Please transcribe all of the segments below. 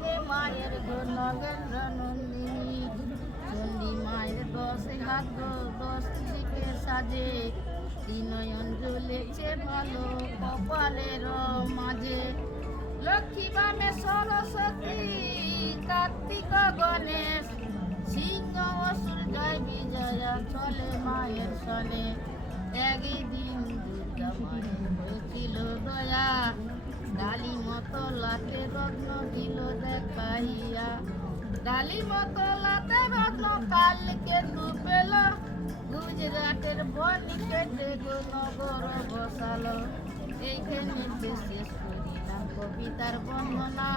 হে মায়ের গো নগেন্দ্র নন্দিনী, চণ্ডী মায়ের 10 হাত গো 10 দিকে সাজে, ত্রিনয়ন জ্বলেছে ভালো কপালের মাঝে। লক্ষ্মী বামে সরস্বতী, কার্তিক গণেশ, সিংহ অসুর জয় বিজয়া চলে মায়ের সনে। একদিন দুর্গা মায়ের হয়েছিল দয়া, ডালি মতো লাতে রত্ন দিল দেখাইয়া। ডালি মতো লাতে রত্ন কালকে তু পেল, গুজরাটের বনি কেটে গো নগর বসালো। এইখানে শেষ করিলাম কবিতার বর্ণনা।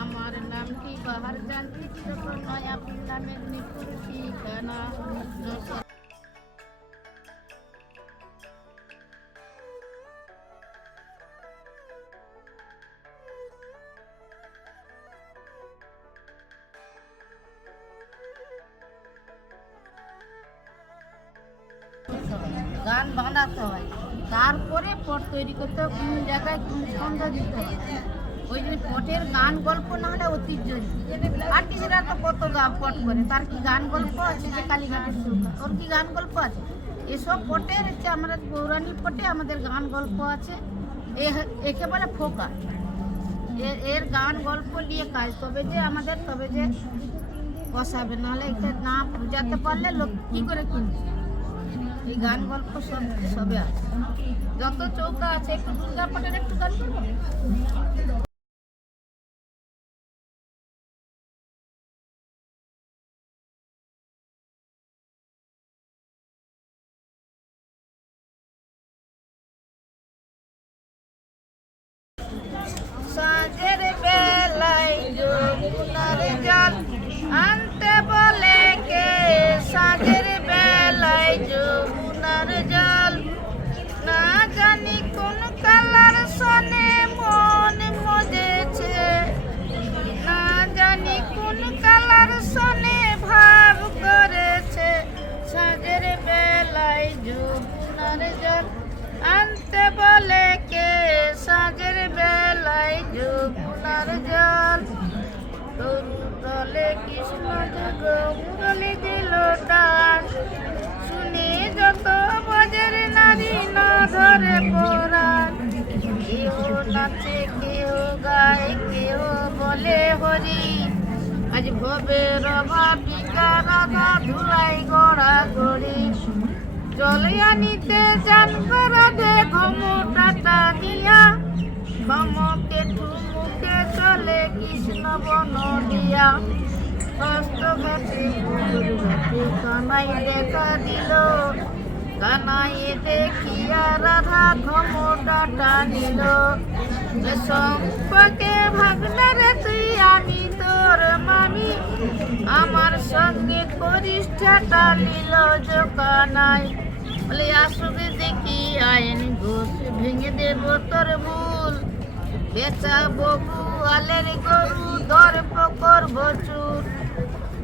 আমার নামটি বাহার জানতি নয়া পিতা মেদিনীপুর ঠিকানা। গান বাঁধাতে হয়, তারপরে পট তৈরি করতে হয়, কোন জায়গায় কোন ছন্দ দিতে হয়। ওই যে পটের গান গল্প না হলে ঐতিহ্যই। আর্টিস্টরা তো কত পট করে, তার কি গান গল্প আছে? যে কালীঘাটের সুরকার, ওর কি গান গল্প আছে? এসব পটের হচ্ছে আমরা পৌরাণিক পটে আমাদের গান গল্প আছে। একে বলে ফোকা। এর গান গল্প নিয়ে কাজ, তবে যে বসাবে, নাহলে এটা না বুঝাতে পারলে লোক কি করে কিনবে। এই গান গল্প সবে আছে, যত চৌকা আছে। একটু দুর্গা পটের একটু গান করবো। সাঁঝের বেলায় যমুনার জল আনতে বলে কে, সাঁঝের বেলায় যমুনার জল। না জানি কোন কালার সনে মন মজেছে, না জানি কোন কালার সনে ভাব করেছে। সাঁঝের বেলায় যমুনার জল আনতে বলে কে, সাঁঝের বেলায় যমুনার জল। তরু দলে কৃষ্ণ যুগ মুরলি দিল ডাক, শুনে যত বাজের নারী না ধরে পরাণ। কেউ নাচে, কেউ গায়, কেউ বলে হরি, আজ ভবের ভাবিকা রাধা ধুলাই গড়া গড়ি। জলে আনিতে চান রাধে ঘমটাটা দিয়া, ঘমকে ঠুমুকে চলে কৃষ্ণ বন দিয়া। হস্ত ঘাটে ঘাটে কানাই দেখা দিল, কানাই দেখিয়া রাধা ঘমটাটা নিল। সম্পর্কে ভাবনারে তুই আমি তোর মামি, আমার সঙ্গে করিস ঠাটা নিল জোকানাই। বলে আসুক দেখি আইন ঘোষ ভেঙে দেব তোর ভুল, বেচাবো গোয়ালের গরু দর্প করবো চুর।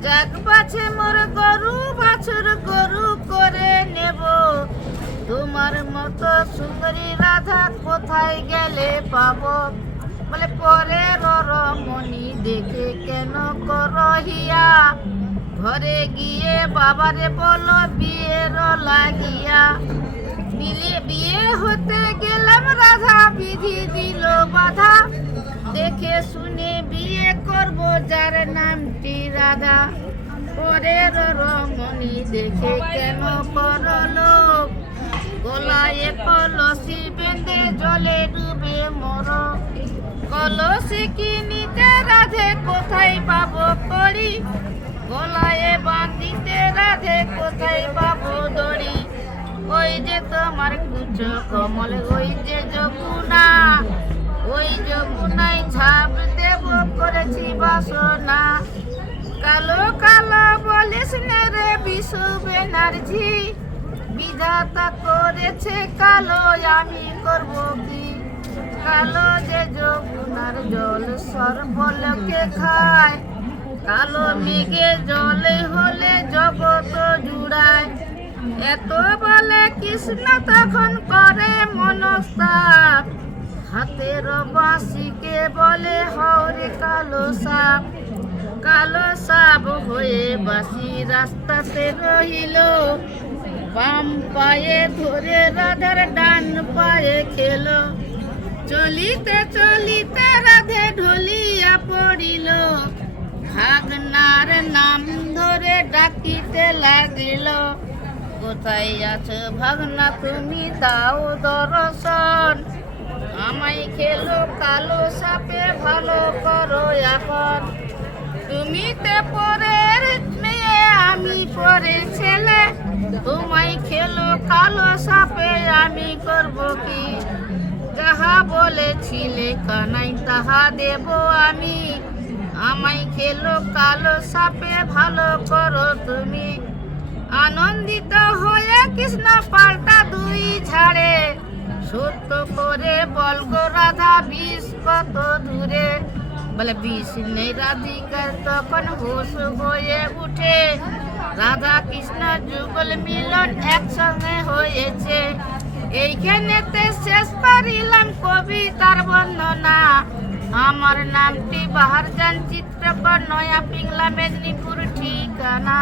যাক বাছে মোর গরু বাছুর গরু করে নেব, তোমার মতো সুন্দরী রাধা কোথায় গেলে পাবো। বলে পরে রমণী দেখে কেন করহিয়া, ঘরে গিয়ে বাবারে বলো বিয়ের লাগিয়া। বিয়ে হতে গেলাম রাধা বিধি দিল বাধা, দেখে শুনে বিয়ে করব যার নামটি রাধা। পরের রমণী দেখে কেন করলো, গলায় কলসি বেঁধে জলে ডুবে মর। কলসি কিনিতে রাধে কোথায় পাবো করি, গলায় বাঁধিতে রাধে কোথায় পাবো দড়ি। ওই যে তোমার কুচ কমল, ওই যে যমুনা, ওই যমুনায় ঝাঁপ দেব করেছি বাসনা। কালো কালো বলিস নে রে বিশু ব্যানার্জি, বিধাতা করেছে কালো আমি করব কি। কালো যে যমুনার জল সর্বলোকে খায়, কালো মেঘে জলে হলে জগৎ জুড়ায়। এত বলে কৃষ্ণ তখন করে মনস্তাপ, হাতে রাধার বাঁশিকে বলে হরে কালো সাপ হয়ে বাঁশি রাস্তাতে রহিল, বাম পায়ে ধরে রাধার ডান পায়ে খেলো। চলিতে চলিতে রাধে ঢলিয়া পড়িল, ভাগনার নাম ধরে ডাকিতে লাগিল। কোথায় আছো ভাগনা তুমি দাও দর্শন, আমায় খেলো কালো সাপে ভালো করো এখন। তুমি তে পরের মেয়ে আমি পরের ছেলে, তোমায় খেলো কালো সাপে আমি করব কি? যাহা বলেছিলে কানাই তাহা দেব আমি, আমায় খেলো কালো সাপে ভালো করো তুমি। আনন্দিত হয়ে কৃষ্ণ পাল্টা দুই ঝাড়ে, সত্য করে বলগো রাধা বিষ কত দূরে। বলে বিষ নেই রাধিকার তখন হোশ হয়ে উঠে, রাধা কৃষ্ণ যুগল মিলন একসঙ্গে হয়েছে। এইখানেতে শেষ করিলাম কবিতার বর্ণনা। আমার নামটি বাহারজান চিত্রকর, নয়া পিংলা, মেদিনীপুর ঠিকানা।